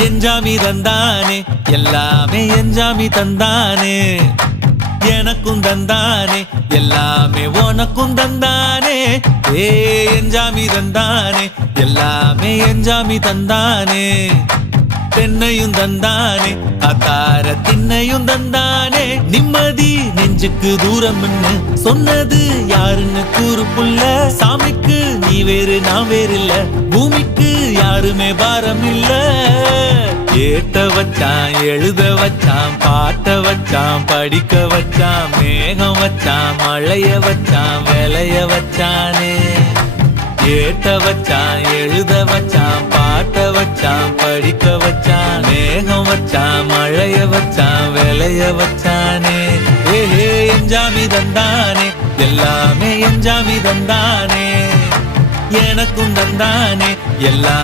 எஞ்சாமி தந்தானே எல்லாமே எஞ்சாமி தந்தானே எனக்கும் தந்தானே எல்லாமே உனக்கும் தந்தானே ஏ எஞ்சாமி தந்தானே எல்லாமே எஞ்சாமி தந்தானே தென்னையும் தந்தானே அத்தார திண்ணையும் தந்தானே நிம்மதி நெஞ்சுக்கு தூரம் சொன்னது யாருன்னு கூறு புள்ள சாமிக்கு நீ வேறு நான் வேறு இல்ல பூமிக்கு யாருமே பாரம் இல்ல ஏத்த வச்சான் எழுத வச்சான் பாட்ட வச்சான் படிக்க வச்சான் மேகம் வச்சான் மழைய வச்சான் விளைய வச்சானே ஏத்த வச்சான் எழுத வச்சான் பாட்ட வச்சான் படிக்க வச்சான் மேகம் வச்சான் மழைய வச்சான் விளைய வச்சானே ஏஹே எஞ்சாமி தந்தானே எல்லாமே எஞ்சாமி தந்தானே எனக்கும் தந்தானே எல்லாம்